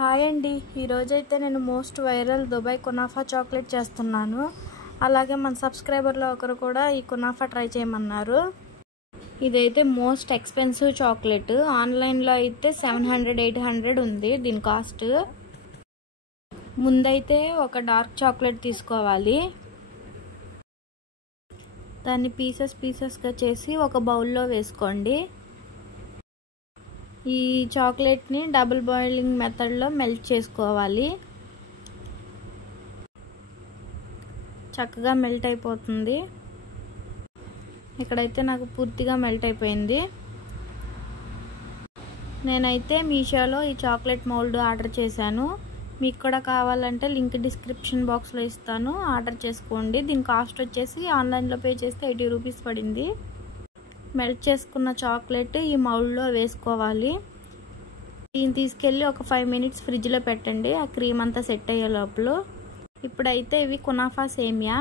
Hi అండి, ఈరోజైతే నేను most viral Dubai kunafa chocolate చేస్తున్నాను. అలాగే మన సబ్స్క్రైబర్లో ఒకరు కూడా ఈ కునాఫా ట్రై చేయమన్నారు. ఇదైతే మోస్ట్ ఎక్స్పెన్సివ్ చాక్లెట్. ఆన్లైన్లో అయితే 700-800 ఉంది దీని కాస్ట్. ముందైతే ఒక డార్క్ చాక్లెట్ తీసుకోవాలి. దాన్ని పీసెస్గా చేసి ఒక బౌల్లో వేసుకోండి. ఈ చాక్లెట్ని డబుల్ బాయిలింగ్ మెథడ్లో మెల్ట్ చేసుకోవాలి. చక్కగా మెల్ట్ అయిపోతుంది. ఇక్కడైతే నాకు పూర్తిగా మెల్ట్ అయిపోయింది. నేనైతే మీషోలో ఈ చాక్లెట్ మౌల్డ్ ఆర్డర్ చేశాను. మీకు కూడా కావాలంటే లింక్ డిస్క్రిప్షన్ బాక్స్లో ఇస్తాను, ఆర్డర్ చేసుకోండి. దీని కాస్ట్ వచ్చేసి ఆన్లైన్లో పే చేస్తే 80 రూపీస్ పడింది. మెల్ట్ చేసుకున్న చాక్లెట్ ఈ మౌల్డ్లో వేసుకోవాలి. దీన్ని తీసుకెళ్ళి ఒక 5 మినిట్స్ ఫ్రిడ్జ్లో పెట్టండి, ఆ క్రీమ్ అంతా సెట్ అయ్యే లోపల. ఇప్పుడైతే ఇవి కునాఫా సేమియా.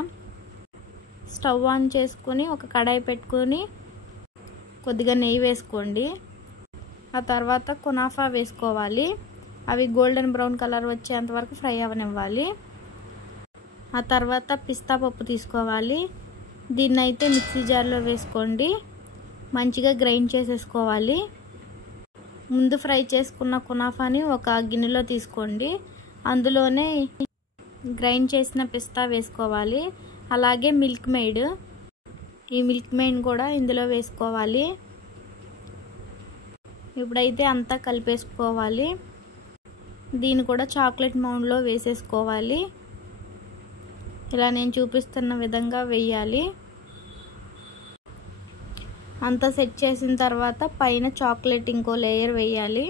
స్టవ్ ఆన్ చేసుకుని ఒక కడాయి పెట్టుకొని కొద్దిగా నెయ్యి వేసుకోండి. ఆ తర్వాత కునాఫా వేసుకోవాలి. అవి గోల్డెన్ బ్రౌన్ కలర్ వచ్చేంత వరకు ఫ్రై అవ్వనివ్వాలి. ఆ తర్వాత పిస్తా పప్పు తీసుకోవాలి. దీన్ని అయితే మిక్సీ జార్లో వేసుకోండి. మంచిగా గ్రైండ్ చేసేసుకోవాలి. ముందు ఫ్రై చేసుకున్న కునాఫాని ఒక గిన్నెలో తీసుకోండి. అందులోనే గ్రైండ్ చేసిన పిస్తా వేసుకోవాలి. అలాగే మిల్క్ మేడ్, ఈ మిల్క్ మేడ్ కూడా ఇందులో వేసుకోవాలి. ఇప్పుడైతే అంతా కలిపేసుకోవాలి. దీన్ని కూడా చాక్లెట్ మౌల్డ్లో వేసేసుకోవాలి. ఇలా నేను చూపిస్తున్న విధంగా వేయాలి. అంతా సెట్ చేసిన తర్వాత పైన చాక్లెట్ ఇంకో లేయర్ వేయాలి.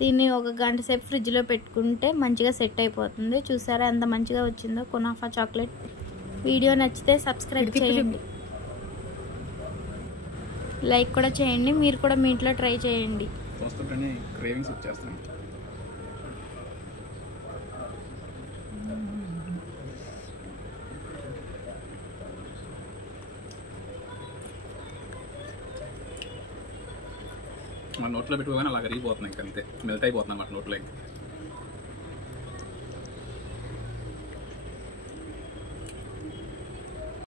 దీన్ని ఒక గంట సేపు ఫ్రిడ్జ్లో పెట్టుకుంటే మంచిగా సెట్ అయిపోతుంది. చూసారా ఎంత మంచిగా వచ్చిందో కునాఫా చాక్లెట్. వీడియో నచ్చితే సబ్స్క్రైబ్ చేయండి, లైక్ కూడా చేయండి. మీరు కూడా మీ ఇంట్లో ట్రై చేయండి. మన నోట్లో పెట్టుకోగానే అలా కరిగిపోతున్నాయి, అంతే మెల్ట్ అయిపోతుంది అన్నమాట నోట్లో.